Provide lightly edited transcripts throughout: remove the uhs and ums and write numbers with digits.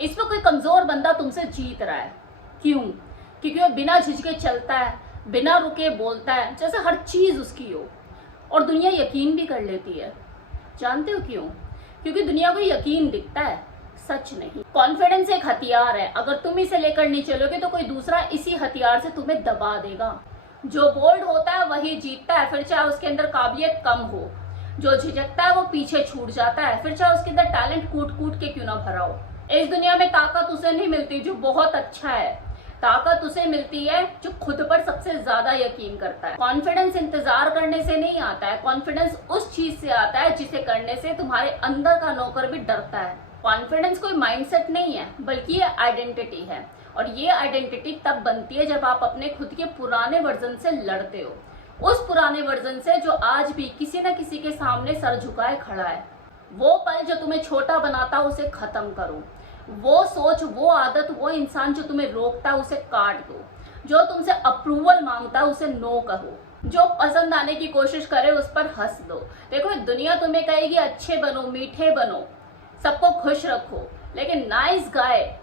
इसमें कोई कमजोर बंदा तुमसे जीत रहा है। क्यों? क्योंकि वो बिना झिझके चलता है, बिना रुके बोलता है, जैसे हर चीज उसकी हो, और दुनिया यकीन भी कर लेती है। जानते हो क्यों? क्योंकि दुनिया को यकीन दिखता है, सच नहीं। कॉन्फिडेंस एक हथियार है, अगर तुम इसे लेकर नहीं चलोगे तो कोई दूसरा इसी हथियार से तुम्हें दबा देगा। जो बोल्ड होता है वही जीतता है, फिर चाहे उसके अंदर काबिलियत कम हो। जो झिझकता है वो पीछे छूट जाता है, फिर चाहे उसके अंदर टैलेंट कूट कूट के क्यों ना भरा हो। इस दुनिया में ताकत उसे नहीं मिलती जो बहुत अच्छा है, ताकत उसे मिलती है जो खुद पर सबसे ज्यादा यकीन करता है। कॉन्फिडेंस इंतजार करने से नहीं आता है, कॉन्फिडेंस उस चीज से आता है जिसे करने से तुम्हारे अंदर का नौकर भी डरता है। कॉन्फिडेंस कोई माइंडसेट नहीं है, बल्कि ये आइडेंटिटी है, और ये आइडेंटिटी तब बनती है जब आप अपने खुद के पुराने वर्जन से लड़ते हो, उस पुराने वर्जन से जो आज भी किसी न किसी के सामने सर झुकाए खड़ा है। वो पल जो तुम्हें छोटा बनाता उसे खत्म करो, वो सोच, वो आदत, वो इंसान जो तुम्हें रोकता है उसे काट दो, जो तुमसे अप्रूवल मांगता है उसे नो कहो, जो पसंद आने की कोशिश करे उस पर हंस दो। देखो दुनिया तुम्हें कहेगी अच्छे बनो, मीठे बनो, सबको खुश रखो, लेकिन नाइस गाय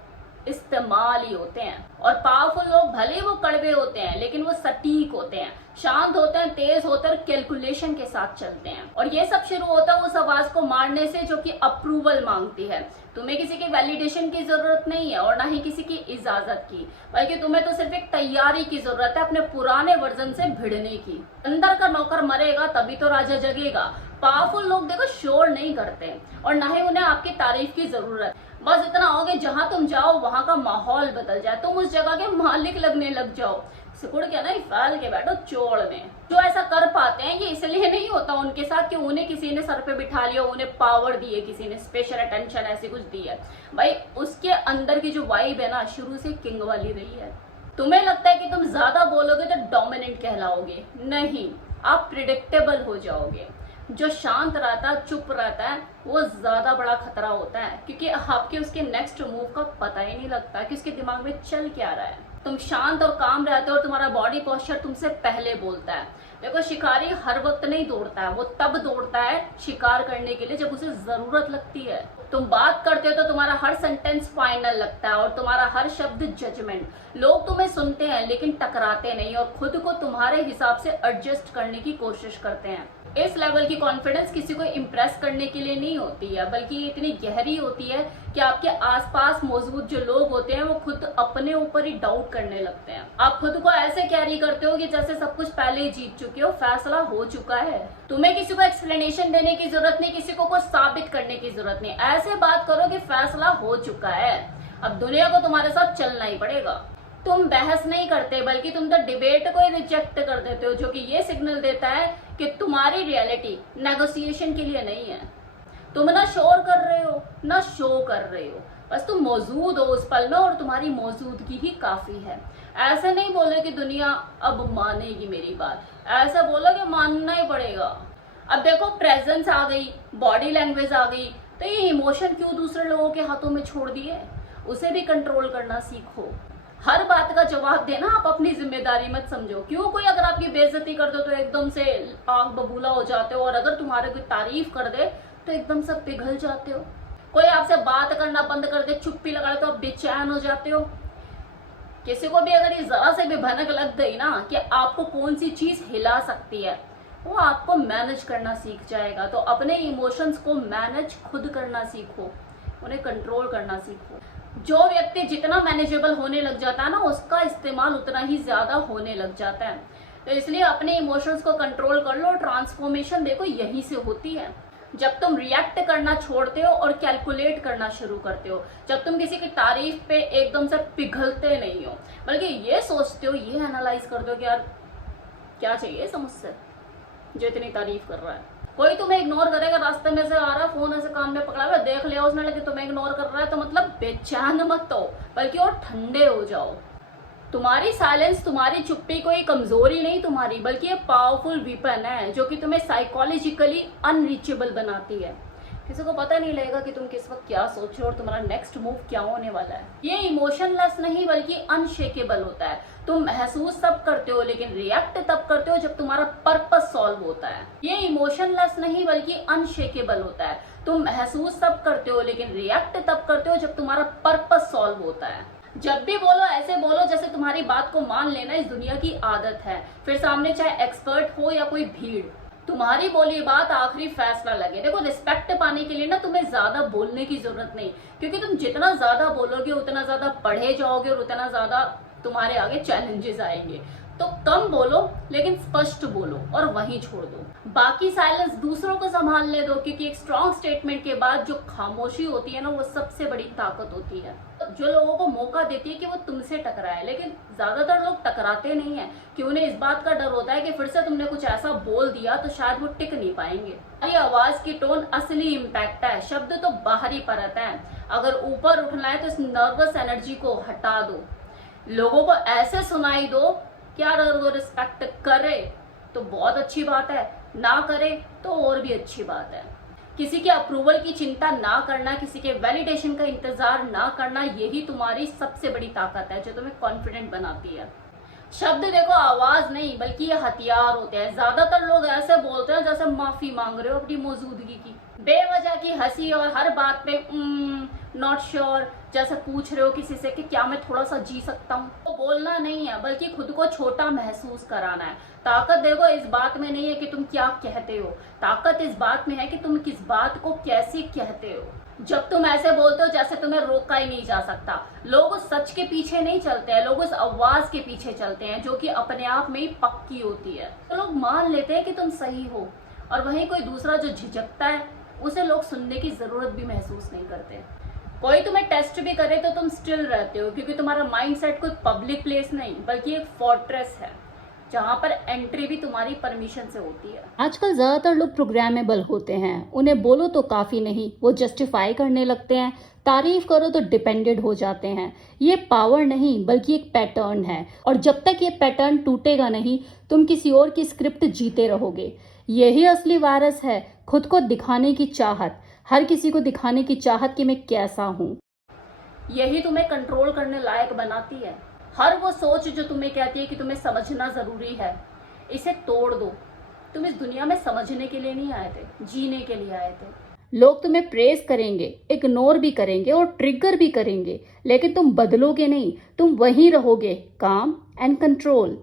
इस्तेमाल ही होते हैं। और पावरफुल लोग भले वो कड़वे होते हैं लेकिन वो सटीक होते हैं, शांत होते हैं, तेज होते हैं, कैलकुलेशन के साथ चलते हैं। और ये सब शुरू होता है उस आवाज को मारने से जो कि अप्रूवल मांगती है। तुम्हें किसी की वैलिडेशन की जरूरत नहीं है और ना ही किसी की इजाजत की, बल्कि तुम्हें तो सिर्फ एक तैयारी की जरूरत है अपने पुराने वर्जन से भिड़ने की। अंदर का नौकर मरेगा तभी तो राजा जगेगा। पावरफुल लोग देखो शोर नहीं करते और ना ही उन्हें आपकी तारीफ की जरूरत। बस इतना हो कि जहां तुम जाओ वहां का माहौल बदल जाए, तुम उस जगह के मालिक लगने लग जाओ। सिकुड़ के ना फैल के बैठो चोड़ में। जो ऐसा कर पाते हैं ये इसलिए नहीं होता उनके साथ कि उन्हें किसी ने सर पे बिठा लिया, उन्हें पावर दी है, किसी ने स्पेशल अटेंशन ऐसी कुछ दी है। भाई उसके अंदर की जो वाइब है ना शुरू से किंग वाली रही है। तुम्हें लगता है कि तुम ज्यादा बोलोगे तो डोमिनेंट कहलाओगे, नहीं, आप प्रिडिक्टेबल हो जाओगे। जो शांत रहता है, चुप रहता है, वो ज्यादा बड़ा खतरा होता है, क्योंकि आपके उसके नेक्स्ट मूव का पता ही नहीं लगता कि उसके दिमाग में चल क्या रहा है। तुम शांत और काम रहते हो और तुम्हारा बॉडी पोस्चर तुमसे पहले बोलता है। देखो शिकारी हर वक्त नहीं दौड़ता है, वो तब दौड़ता है शिकार करने के लिए जब उसे जरूरत लगती है। तुम बात करते हो तो तुम्हारा हर सेंटेंस फाइनल लगता है और तुम्हारा हर शब्द जजमेंट। लोग तुम्हें सुनते हैं लेकिन टकराते नहीं और खुद को तुम्हारे हिसाब से एडजस्ट करने की कोशिश करते हैं। इस लेवल की कॉन्फिडेंस किसी को इम्प्रेस करने के लिए नहीं होती है, बल्कि ये इतनी गहरी होती है कि आपके आसपास मौजूद जो लोग होते हैं वो खुद अपने ऊपर ही डाउट करने लगते हैं। आप खुद को ऐसे कैरी करते हो कि जैसे सब कुछ पहले ही जीत चुके हो, फैसला हो चुका है। तुम्हें किसी को एक्सप्लेनेशन देने की जरूरत नहीं, किसी को कुछ साबित करने की जरूरत नहीं। ऐसे बात करो कि फैसला हो चुका है, अब दुनिया को तुम्हारे साथ चलना ही पड़ेगा। तुम बहस नहीं करते बल्कि तुम तो डिबेट को ही रिजेक्ट कर देते हो, जो कि ये सिग्नल देता है कि तुम्हारी रियलिटी नेगोशिएशन के लिए नहीं है। तुम ना शोर कर रहे हो ना शो कर रहे हो, बस तुम मौजूद हो उस पल में और तुम्हारी मौजूदगी ही काफी है। ऐसा नहीं बोले कि दुनिया अब मानेगी मेरी बात, ऐसा बोलो कि मानना ही पड़ेगा। अब देखो प्रेजेंस आ गई, बॉडी लैंग्वेज आ गई, तो ये इमोशन क्यों दूसरे लोगों के हाथों में छोड़ दिए? उसे भी कंट्रोल करना सीखो। हर बात का जवाब देना आप अपनी जिम्मेदारी मत समझो। क्यों कोई अगर आपकी बेइज्जती कर दो तो एकदम से आग बबूला हो जाते हो, और अगर तुम्हारे कोई तारीफ कर दे तो एकदम से पिघल जाते हो। कोई आपसे बात करना बंद कर दे, चुप्पी लगा दे तो आप बेचैन हो जाते हो। किसी को भी अगर ये जरा से भी भनक लग गई ना कि आपको कौन सी चीज हिला सकती है, वो आपको मैनेज करना सीख जाएगा। तो अपने इमोशंस को मैनेज खुद करना सीखो, उन्हें कंट्रोल करना सीखो। जो व्यक्ति जितना मैनेजेबल होने लग जाता है ना, उसका इस्तेमाल उतना ही ज्यादा होने लग जाता है। तो इसलिए अपने इमोशंस को कंट्रोल कर लो। ट्रांसफॉर्मेशन देखो यहीं से होती है, जब तुम रिएक्ट करना छोड़ते हो और कैलकुलेट करना शुरू करते हो। जब तुम किसी की तारीफ पे एकदम से पिघलते नहीं हो, बल्कि ये सोचते हो, ये एनालाइज करते हो कि यार क्या चाहिए समझ जो इतनी तारीफ कर रहा है। कोई तुम्हें इग्नोर करेगा, रास्ते में से आ रहा, फोन ऐसे कान में पकड़ा हुआ, देख लिया उसने लेकिन तुम्हें इग्नोर कर रहा है, तो मतलब बेचैन मत हो, बल्कि और ठंडे हो जाओ। तुम्हारी साइलेंस, तुम्हारी चुप्पी कोई कमजोरी नहीं तुम्हारी, बल्कि ये पावरफुल वीपन है जो कि तुम्हें साइकोलॉजिकली अनरीचेबल बनाती है। किसी को पता नहीं लगेगा कि तुम किस वक्त क्या सोच रहे हो और तुम्हारा नेक्स्ट मूव क्या होने वाला है। ये इमोशनलेस नहीं बल्कि अनशेकेबल होता है। तुम महसूस तब करते हो लेकिन रिएक्ट तब करते हो जब तुम्हारा पर्पस सॉल्व होता है। ये इमोशनलेस नहीं बल्कि अनशेकेबल होता है। तुम महसूस तब करते हो लेकिन रिएक्ट तब करते हो जब तुम्हारा पर्पस सॉल्व होता है। जब भी बोलो ऐसे बोलो जैसे तुम्हारी बात को मान लेना इस दुनिया की आदत है, फिर सामने चाहे एक्सपर्ट हो या कोई भीड़, तुम्हारी बोली बात आखिरी फैसला लगे। देखो, रिस्पेक्ट पाने के लिए ना तुम्हें ज्यादा बोलने की जरूरत नहीं, क्योंकि तुम जितना ज्यादा बोलोगे उतना ज्यादा पढ़े जाओगे और उतना ज्यादा तुम्हारे आगे चैलेंजेस आएंगे। तो कम बोलो लेकिन स्पष्ट बोलो और वहीं छोड़ दो। बाकी साइलेंस दूसरों को संभालने दो, क्योंकि एक स्ट्रॉन्ग स्टेटमेंट के बाद जो खामोशी होती है ना, वो सबसे बड़ी ताकत होती है। जो लोगों को मौका देती है कि वो तुमसे टकराए, लेकिन ज्यादातर लोग टकराते नहीं है कि उन्हें इस बात का डर होता है कि फिर से तुमने कुछ ऐसा बोल दिया तो शायद वो टिक नहीं पाएंगे। ये आवाज की टोन असली इम्पैक्ट है, शब्द तो बाहरी परत है। अगर ऊपर उठना है तो इस नर्वस एनर्जी को हटा दो, लोगों को ऐसे सुनाई दो कि यार अगर वो रिस्पेक्ट करे तो बहुत अच्छी बात है, ना करे तो और भी अच्छी बात है। किसी के अप्रूवल की चिंता ना करना, किसी के वैलिडेशन का इंतजार ना करना, यही तुम्हारी सबसे बड़ी ताकत है जो तुम्हें कॉन्फिडेंट बनाती है। शब्द देखो आवाज नहीं बल्कि ये हथियार होते हैं। ज्यादातर लोग ऐसे बोलते हैं जैसे माफी मांग रहे हो अपनी मौजूदगी की, बेवजह की हंसी और हर बात पे नॉट श्योर जैसे पूछ रहे हो किसी से कि क्या मैं थोड़ा सा जी सकता हूँ। तो बोलना नहीं है बल्कि खुद को छोटा महसूस कराना है। ताकत देखो इस बात में नहीं है कि तुम क्या कहते हो, ताकत इस बात में है कि तुम किस बात को कैसे कहते हो। जब तुम ऐसे बोलते हो जैसे तुम्हें रोका ही नहीं जा सकता, लोग उस सच के पीछे नहीं चलते हैं, लोग उस आवाज के पीछे चलते हैं जो कि अपने आप में ही पक्की होती है। तो लोग मान लेते हैं कि तुम सही हो, और वहीं कोई दूसरा जो झिझकता है उसे लोग सुनने की जरूरत भी महसूस नहीं करते। कोई तुम्हें टेस्ट भी करे तो तुम स्टिल रहते हो, क्योंकि तुम्हारा माइंडसेट कोई पब्लिक प्लेस नहीं बल्कि एक फोर्ट्रेस है जहां पर एंट्री भी तुम्हारी परमिशन से होती है। आजकल ज्यादातर लोग प्रोग्रामेबल होते हैं, उन्हें बोलो तो काफी नहीं, वो जस्टिफाई करने लगते हैं, तारीफ करो तो डिपेंडेंट हो जाते हैं। ये पावर नहीं बल्कि एक पैटर्न है, और जब तक ये पैटर्न टूटेगा नहीं तुम किसी और की स्क्रिप्ट जीते रहोगे। यही असली वायरस है, खुद को दिखाने की चाहत, हर किसी को दिखाने की चाहत कि मैं कैसा हूँ। यही तुम्हें कंट्रोल करने लायक बनाती है। हर वो सोच जो तुम्हें कहती है कि तुम्हें समझना जरूरी है, इसे तोड़ दो। तुम इस दुनिया में समझने के लिए नहीं आए थे, जीने के लिए आए थे। लोग तुम्हें प्रेज करेंगे, इग्नोर भी करेंगे और ट्रिगर भी करेंगे, लेकिन तुम बदलोगे नहीं, तुम वहीं रहोगे, काम एंड कंट्रोल।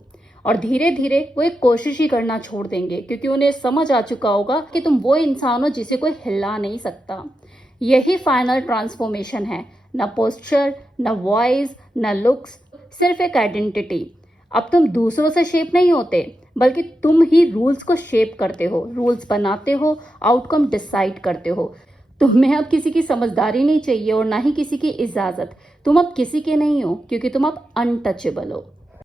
और धीरे धीरे वो एक कोशिश ही करना छोड़ देंगे, क्योंकि उन्हें समझ आ चुका होगा कि तुम वो इंसान हो जिसे कोई हिला नहीं सकता। यही फाइनल ट्रांसफॉर्मेशन है, न पोस्चर, न वॉइस, न लुक्स, सिर्फ एक आइडेंटिटी। अब तुम दूसरों से शेप नहीं होते बल्कि तुम ही रूल्स को शेप करते हो, रूल्स बनाते हो, आउटकम डिसाइड करते हो। तुम्हें अब किसी की समझदारी नहीं चाहिए और ना ही किसी की इजाजत। तुम अब किसी के नहीं हो, क्योंकि तुम अब अनटचेबल हो।